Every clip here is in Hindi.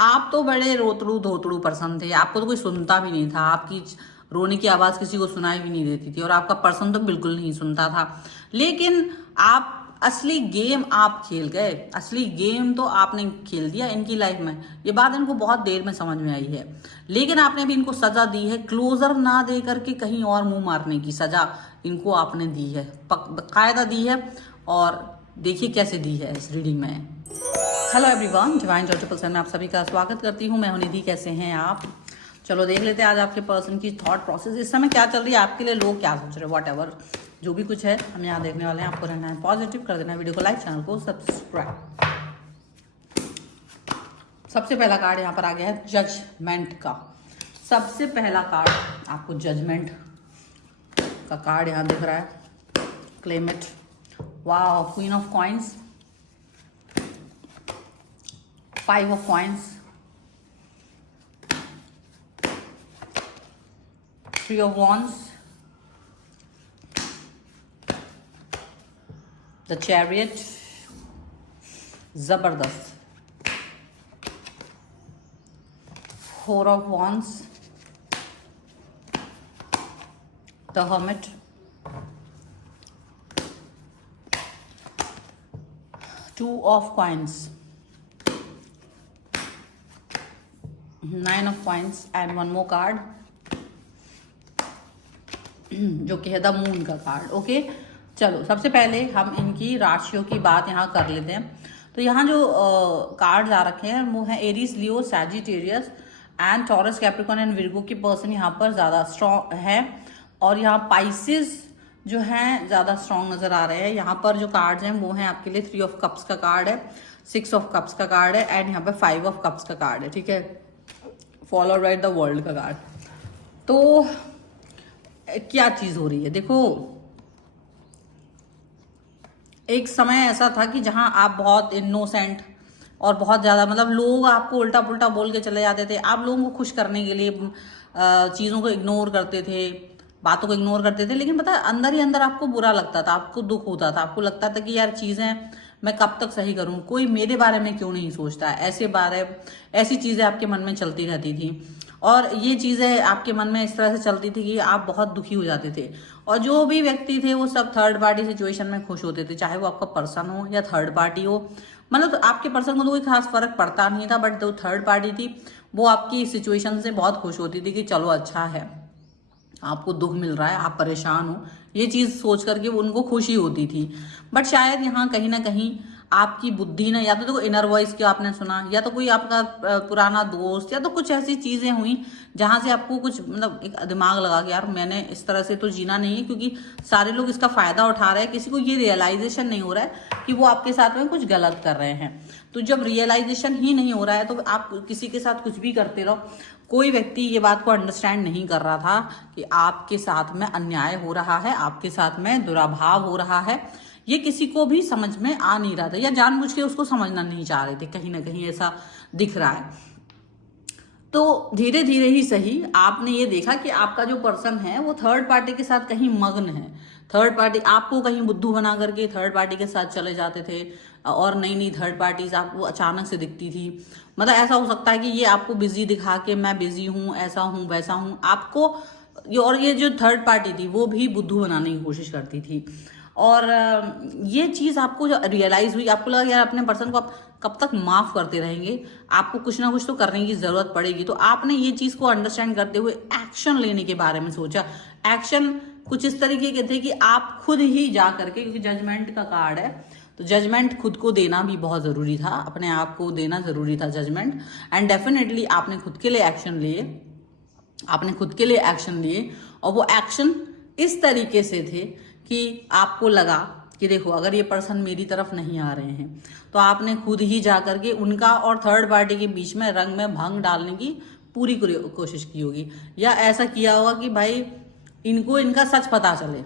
आप तो बड़े रोतड़ू धोतड़ू पर्सन थे, आपको तो कोई सुनता भी नहीं था, आपकी रोने की आवाज किसी को सुनाई भी नहीं देती थी और आपका पर्सन तो बिल्कुल नहीं सुनता था। लेकिन आप असली गेम आप खेल गए, असली गेम तो आपने खेल दिया इनकी लाइफ में। ये बात इनको बहुत देर में समझ में आई है, लेकिन आपने भी इनको सजा दी है, क्लोजर ना दे करके कहीं और मुंह मारने की सजा इनको आपने दी है, कायदा दी है। और देखिए कैसे दी है इस रीडिंग में। हेलो एवरीवन, डिवाइन जॉर्ज में आप सभी का स्वागत करती हूँ। मैं हूं निधि, कैसे हैं आप? चलो देख लेते हैं आज आपके पर्सन की थॉट प्रोसेस इस समय क्या चल रही है आपके लिए, लोग क्या सोच रहे हैं, वॉट जो भी कुछ है हम यहाँ देखने वाले हैं। आपको रहना है पॉजिटिव, कर देना है वीडियो को लाइक, चैनल को सब्सक्राइब। सबसे पहला कार्ड यहाँ पर आ गया है जजमेंट का। सबसे पहला कार्ड आपको जजमेंट का कार्ड यहाँ दिख रहा है। Claim it. वाह, queen of coins, 5 of coins, 3 of wands, the chariot, जबरदस्त, 4 of wands, the hermit, 2 of coins, 9 of coins and one more card जो कि है द मून का कार्ड। ओके, चलो सबसे पहले हम इनकी राशियों की बात यहाँ कर लेते हैं। तो यहाँ जो कार्ड्स आ रखे हैं वो है Aries, Leo, Sagittarius and taurus, Capricorn and Virgo की पर्सन यहाँ पर ज़्यादा स्ट्रॉन्ग है। और यहाँ पाइसेस जो हैं ज़्यादा स्ट्रॉन्ग नज़र आ रहे हैं। यहाँ पर जो कार्ड्स हैं वो हैं आपके लिए 3 of कप्स का कार्ड है, 6 of कप्स का कार्ड है एंड यहाँ पर 5 of कप्स का कार्ड है। ठीक है, फॉलोड बाय द वर्ल्ड का कार्ड। तो क्या चीज हो रही है, देखो एक समय ऐसा था कि जहां आप बहुत इनोसेंट और बहुत ज्यादा मतलब लोग आपको उल्टा पुल्टा बोल के चले जाते थे। आप लोगों को खुश करने के लिए चीजों को इग्नोर करते थे, बातों को इग्नोर करते थे, लेकिन पता है अंदर ही अंदर आपको बुरा लगता था, आपको दुख होता था, आपको लगता था कि यार चीजें मैं कब तक सही करूं, कोई मेरे बारे में क्यों नहीं सोचता। ऐसी चीजें आपके मन में चलती रहती थी और ये चीजें आपके मन में इस तरह से चलती थी कि आप बहुत दुखी हो जाते थे। और जो भी व्यक्ति थे वो सब थर्ड पार्टी सिचुएशन में खुश होते थे, चाहे वो आपका पर्सन हो या थर्ड पार्टी हो। मतलब तो आपके पर्सन को तो कोई खास फर्क पड़ता नहीं था, बट जो थर्ड पार्टी थी वो आपकी सिचुएशन से बहुत खुश होती थी कि चलो अच्छा है, आपको दुख मिल रहा है, आप परेशान हो, ये चीज सोच करके उनको खुशी होती थी। बट शायद यहाँ कहीं ना कहीं आपकी बुद्धि ने, या तो देखो इनर वॉइस की आपने सुना, या तो कोई आपका पुराना दोस्त, या तो कुछ ऐसी चीजें हुई जहां से आपको कुछ मतलब एक दिमाग लगा कि यार मैंने इस तरह से तो जीना नहीं है, क्योंकि सारे लोग इसका फायदा उठा रहे हैं। किसी को ये रियलाइजेशन नहीं हो रहा है कि वो आपके साथ में कुछ गलत कर रहे हैं। तो जब रियलाइजेशन ही नहीं हो रहा है तो आप किसी के साथ कुछ भी करते रहो। कोई व्यक्ति ये बात को अंडरस्टैंड नहीं कर रहा था कि आपके साथ में अन्याय हो रहा है, आपके साथ में दुराभाव हो रहा है। ये किसी को भी समझ में आ नहीं रहा था, या जानबूझ के उसको समझना नहीं चाह रहे थे, कहीं ना कहीं ऐसा दिख रहा है। तो धीरे धीरे ही सही आपने ये देखा कि आपका जो पर्सन है वो थर्ड पार्टी के साथ कहीं मग्न है। थर्ड पार्टी आपको कहीं बुद्धू बना करके थर्ड पार्टी के साथ चले जाते थे, और नई नई थर्ड पार्टीज आपको अचानक से दिखती थी। मतलब ऐसा हो सकता है कि ये आपको बिजी दिखा के मैं बिजी हूँ, ऐसा हूँ, वैसा हूँ, आपको और ये जो थर्ड पार्टी थी वो भी बुद्धू बनाने की कोशिश करती थी। और ये चीज़ आपको जो रियलाइज हुई, आपको लगा यार अपने पर्सन को आप कब तक माफ करते रहेंगे, आपको कुछ ना कुछ तो करने की जरूरत पड़ेगी। तो आपने ये चीज़ को अंडरस्टैंड करते हुए एक्शन लेने के बारे में सोचा। एक्शन कुछ इस तरीके के थे कि आप खुद ही जा करके, क्योंकि जजमेंट का कार्ड है तो जजमेंट खुद को देना भी बहुत ज़रूरी था, अपने आप को देना ज़रूरी था जजमेंट। एंड डेफिनेटली आपने खुद के लिए एक्शन लिए, आपने खुद के लिए एक्शन लिए। और वो एक्शन इस तरीके से थे कि आपको लगा कि देखो अगर ये पर्सन मेरी तरफ नहीं आ रहे हैं तो आपने खुद ही जा करके उनका और थर्ड पार्टी के बीच में रंग में भंग डालने की पूरी कोशिश की होगी, या ऐसा किया होगा कि भाई इनको इनका सच पता चले।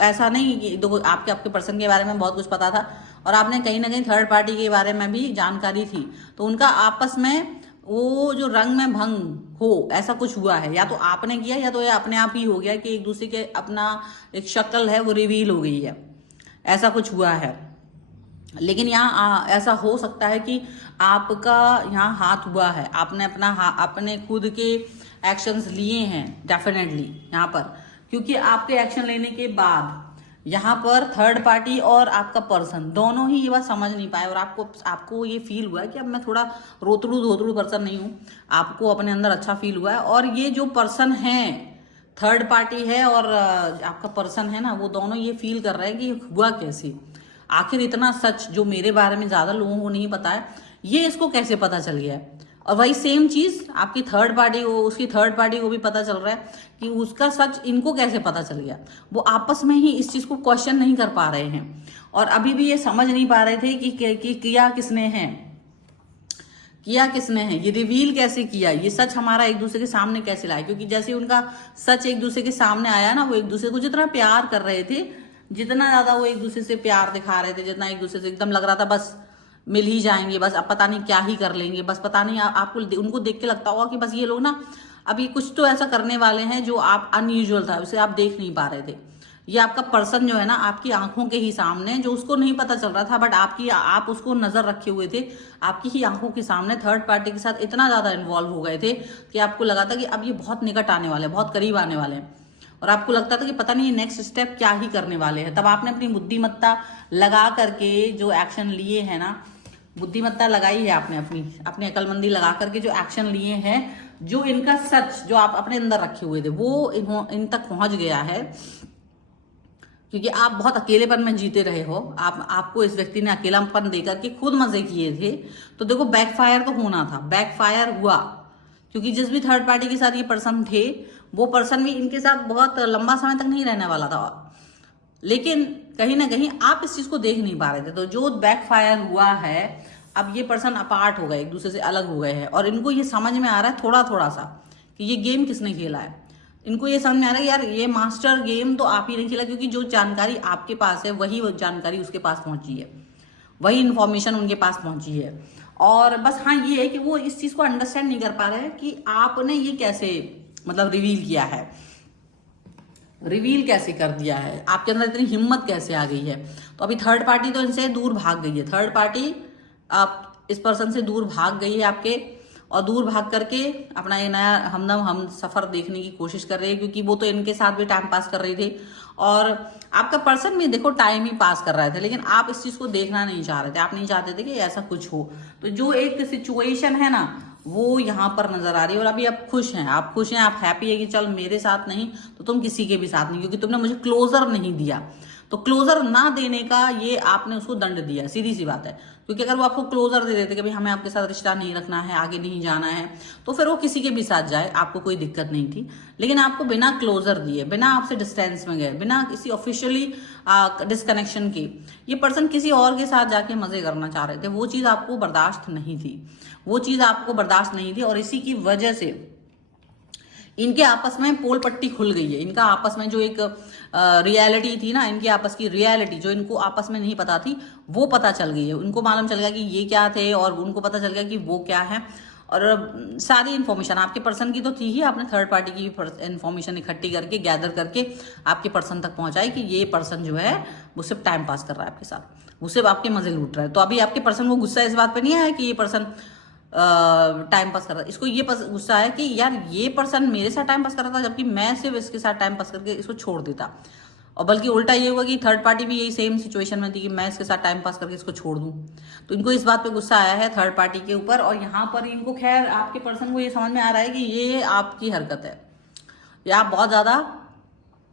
ऐसा नहीं कि देखो आपके पर्सन के बारे में बहुत कुछ पता था और आपने कहीं ना कहीं थर्ड पार्टी के बारे में भी जानकारी थी, तो उनका आपस में वो जो रंग में भंग हो ऐसा कुछ हुआ है, या तो आपने किया या तो ये अपने आप ही हो गया कि एक दूसरे के अपना एक शक्ल है वो रिवील हो गई है, ऐसा कुछ हुआ है। लेकिन यहाँ ऐसा हो सकता है कि आपका यहाँ हाथ हुआ है, आपने अपने खुद के एक्शंस लिए हैं डेफिनेटली यहाँ पर, क्योंकि आपके एक्शन लेने के बाद यहाँ पर थर्ड पार्टी और आपका पर्सन दोनों ही ये बात समझ नहीं पाए, और आपको ये फील हुआ है कि अब मैं थोड़ा रोतड़ू धोतड़ू पर्सन नहीं हूँ, आपको अपने अंदर अच्छा फील हुआ है। और ये जो पर्सन है, थर्ड पार्टी है और आपका पर्सन है ना, वो दोनों ये फील कर रहे हैं कि हुआ कैसे, आखिर इतना सच जो मेरे बारे में ज्यादा लोगों को नहीं पता है, ये इसको कैसे पता चल गया है। और वही सेम चीज आपकी थर्ड पार्टी को, उसकी थर्ड पार्टी को भी पता चल रहा है कि उसका सच इनको कैसे पता चल गया। वो आपस में ही इस चीज को क्वेश्चन नहीं कर पा रहे हैं, और अभी भी ये समझ नहीं पा रहे थे कि किया किसने है, किया किसने है, ये रिवील कैसे किया, ये सच हमारा एक दूसरे के सामने कैसे लाया। क्योंकि जैसे उनका सच एक दूसरे के सामने आया ना, वो एक दूसरे को जितना प्यार कर रहे थे, जितना ज्यादा वो एक दूसरे से प्यार दिखा रहे थे, जितना एक दूसरे से एकदम लग रहा था बस मिल ही जाएंगे, बस अब पता नहीं क्या ही कर लेंगे, बस पता नहीं आपको उनको देख के लगता होगा कि बस ये लोग ना अभी कुछ तो ऐसा करने वाले हैं जो आप अनयूजुअल था, उसे आप देख नहीं पा रहे थे। ये आपका पर्सन जो है ना, आपकी आंखों के ही सामने, जो उसको नहीं पता चल रहा था बट आप उसको नजर रखे हुए थे, आपकी ही आंखों के सामने थर्ड पार्टी के साथ इतना ज्यादा इन्वॉल्व हो गए थे कि आपको लगा था कि अब ये बहुत निकट आने वाले हैं, बहुत करीब आने वाले हैं, और आपको लगता था कि पता नहीं नेक्स्ट स्टेप क्या ही करने वाले हैं। तब आपने अपनी बुद्धिमत्ता लगा करके जो एक्शन लिए हैं ना, बुद्धिमत्ता लगाई है आपने, अपनी अकलमंदी लगा करके जो एक्शन लिए हैं, जो इनका सच जो आप अपने अंदर रखे हुए थे वो इन तक पहुंच गया है। क्योंकि आप बहुत अकेलेपन में जीते रहे हो, आपको इस व्यक्ति ने अकेलापन देकर के खुद मजे किए थे, तो देखो बैकफायर तो होना था, बैकफायर हुआ। क्योंकि जिस भी थर्ड पार्टी के साथ ये पर्सन थे, वो पर्सन भी इनके साथ बहुत लंबा समय तक नहीं रहने वाला था, लेकिन कहीं ना कहीं आप इस चीज को देख नहीं पा रहे थे। तो जो बैकफायर हुआ है, अब ये पर्सन अपार्ट हो गए, एक दूसरे से अलग हो गए हैं, और इनको ये समझ में आ रहा है थोड़ा थोड़ा सा कि ये गेम किसने खेला है। इनको ये समझ में आ रहा है यार ये मास्टर गेम तो आप ही ने खेला, क्योंकि जो जानकारी आपके पास है वही वो जानकारी उसके पास पहुंची है, वही इंफॉर्मेशन उनके पास पहुंची है। और बस हाँ ये है कि वो इस चीज को अंडरस्टैंड नहीं कर पा रहे हैं कि आपने ये कैसे मतलब रिवील किया है, रिवील कैसे कर दिया है, आपके अंदर इतनी हिम्मत कैसे आ गई है। तो अभी थर्ड पार्टी तो इनसे दूर भाग गई है, थर्ड पार्टी आप इस पर्सन से दूर भाग गई है आपके, और दूर भाग करके अपना ये नया हम सफर देखने की कोशिश कर रही है, क्योंकि वो तो इनके साथ भी टाइम पास कर रही थी, और आपका पर्सन भी देखो टाइम ही पास कर रहे थे, लेकिन आप इस चीज को देखना नहीं चाह रहे थे, आप नहीं चाहते थे कि ऐसा कुछ हो। तो जो एक सिचुएशन है ना, वो यहाँ पर नजर आ रही है, और अभी आप खुश हैं, आप हैप्पी है कि चल मेरे साथ नहीं तो तुम किसी के भी साथ नहीं, क्योंकि तुमने मुझे क्लोजर नहीं दिया। तो क्लोजर ना देने का ये आपने उसको दंड दिया, सीधी सी बात है। क्योंकि अगर वो आपको क्लोजर दे देते कि भाई हमें आपके साथ रिश्ता नहीं रखना है, आगे नहीं जाना है, तो फिर वो किसी के भी साथ जाए, आपको कोई दिक्कत नहीं थी। लेकिन आपको बिना क्लोजर दिए, बिना आपसे डिस्टेंस में गए, बिना किसी ऑफिशियली डिस्कनेक्शन के ये पर्सन किसी और के साथ जाके मजे करना चाह रहे थे। वो चीज आपको बर्दाश्त नहीं थी, वो चीज आपको बर्दाश्त नहीं थी, और इसी की वजह से इनके आपस में पोल पट्टी खुल गई है। इनका आपस में जो एक रियलिटी थी ना, इनकी आपस की रियलिटी जो इनको आपस में नहीं पता थी, वो पता चल गई है। उनको मालूम चल गया कि ये क्या थे, और उनको पता चल गया कि वो क्या है। और सारी इन्फॉर्मेशन आपके पर्सन की तो थी ही, आपने थर्ड पार्टी की इन्फॉर्मेशन इकट्ठी करके गैदर करके आपके पर्सन तक पहुंचाई कि ये पर्सन जो है वो सिर्फ टाइम पास कर रहा है आपके साथ, वो सिर्फ आपके मजे लूट रहा है। तो अभी आपके पर्सन को गुस्सा इस बात पे नहीं आया कि ये पर्सन टाइम पास कर रहा है, इसको ये गुस्सा है कि यार ये पर्सन मेरे साथ टाइम पास कर रहा था, जबकि मैं सिर्फ इसके साथ टाइम पास करके इसको छोड़ देता। और बल्कि उल्टा ये हुआ कि थर्ड पार्टी भी यही सेम सिचुएशन में थी कि मैं इसके साथ टाइम पास करके इसको छोड़ दूं। तो इनको इस बात पे गुस्सा आया है थर्ड पार्टी के ऊपर, और यहाँ पर इनको खैर आपके पर्सन को ये समझ में आ रहा है कि ये आपकी हरकत है, या आप बहुत ज्यादा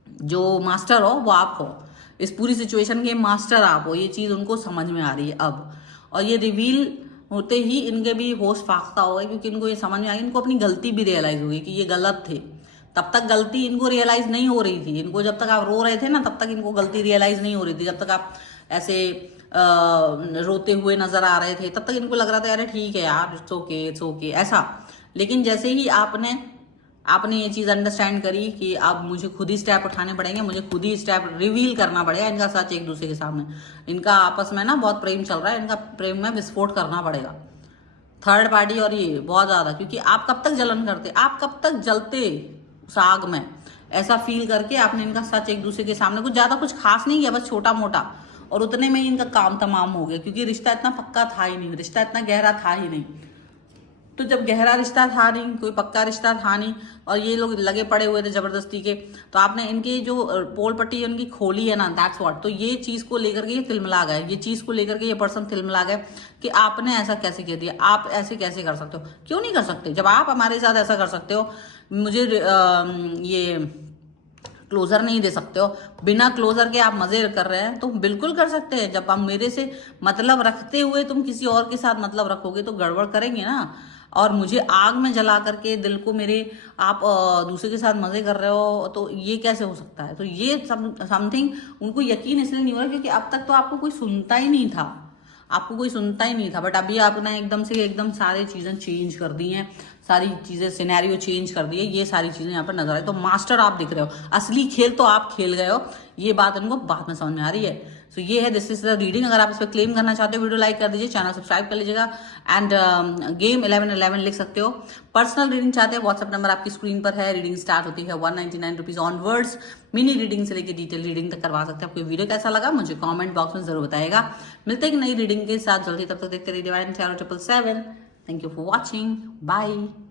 जो मास्टर हो वो आप हो, इस पूरी सिचुएशन के मास्टर आप हो, ये चीज उनको समझ में आ रही है अब। और ये रिवील होते ही इनके भी होश फाख्ता हो गए, क्योंकि इनको ये समझ में आ गया, इनको अपनी गलती भी रियलाइज हो गई कि ये गलत थे। तब तक गलती इनको रियलाइज नहीं हो रही थी, इनको जब तक आप रो रहे थे ना, तब तक इनको गलती रियलाइज नहीं हो रही थी। जब तक आप ऐसे रोते हुए नजर आ रहे थे, तब तक इनको लग रहा था अरे ठीक है यार, इट्स ओके ऐसा। लेकिन जैसे ही आपने ये चीज अंडरस्टैंड करी कि अब मुझे खुद ही स्टेप उठाने पड़ेंगे, मुझे खुद ही स्टेप रिवील करना पड़ेगा इनका सच एक दूसरे के सामने, इनका आपस में ना बहुत प्रेम चल रहा है, इनका प्रेम में विस्फोट करना पड़ेगा थर्ड पार्टी और ये बहुत ज्यादा। क्योंकि आप कब तक जलन करते, आप कब तक जलते उस आग में, ऐसा फील करके आपने इनका सच एक दूसरे के सामने, कुछ ज्यादा कुछ खास नहीं किया, बस छोटा मोटा और उतने में ही इनका काम तमाम हो गया, क्योंकि रिश्ता इतना पक्का था ही नहीं, रिश्ता इतना गहरा था ही नहीं। तो जब गहरा रिश्ता था नहीं, कोई पक्का रिश्ता था नहीं, और ये लोग लगे पड़े हुए थे जबरदस्ती के, तो आपने इनकी जो पोल पट्टी उनकी खोली है ना, दैट्स व्हाट। तो ये चीज को लेकर के ये तिलमिला गए, ये चीज को लेकर के ये पर्सन तिलमिला गए कि आपने ऐसा कैसे कह दिया, आप ऐसे कैसे कर सकते हो। क्यों नहीं कर सकते? जब आप हमारे साथ ऐसा कर सकते हो, मुझे ये क्लोजर नहीं दे सकते हो, बिना क्लोजर के आप मजे कर रहे हैं, तो बिल्कुल कर सकते हैं। जब आप मेरे से मतलब रखते हुए तुम किसी और के साथ मतलब रखोगे तो गड़बड़ करेंगे ना। और मुझे आग में जला करके दिल को मेरे आप दूसरे के साथ मजे कर रहे हो, तो ये कैसे हो सकता है? तो ये समथिंग उनको यकीन इसलिए नहीं हो रहा क्योंकि अब तक तो आपको कोई सुनता ही नहीं था, आपको कोई सुनता ही नहीं था। बट अभी आपने एकदम से एकदम सारी चीजें चेंज कर दी हैं, सारी चीजें सिनेरियो चेंज कर दी है, ये सारी चीजें यहाँ पर नजर आई। तो मास्टर आप दिख रहे हो, असली खेल तो आप खेल गए हो, ये बात इनको बाद में समझ में आ रही है। सो ये है दिस इज द रीडिंग। अगर आप इस पर क्लेम करना चाहते हो, वीडियो लाइक कर दीजिए, चैनल सब्सक्राइब कर लीजिएगा, एंड गेम 1111 लिख सकते हो। पर्सनल रीडिंग चाहते हैं, व्हाट्सएप नंबर आपकी स्क्रीन पर है। रीडिंग स्टार्ट होती है 199 रुपीज ऑनवर्ड्स। मिनी रीडिंग से लेकर डिटेल रीडिंग तक करवा सकते हैं। आपको वीडियो कैसा लगा मुझे कॉमेंट बॉक्स में जरूर बताएगा। मिलते हैं एक नई रीडिंग के साथ जल्दी, तब तक देखते रहिए Divine Tarot 777। Thank you for watching, bye.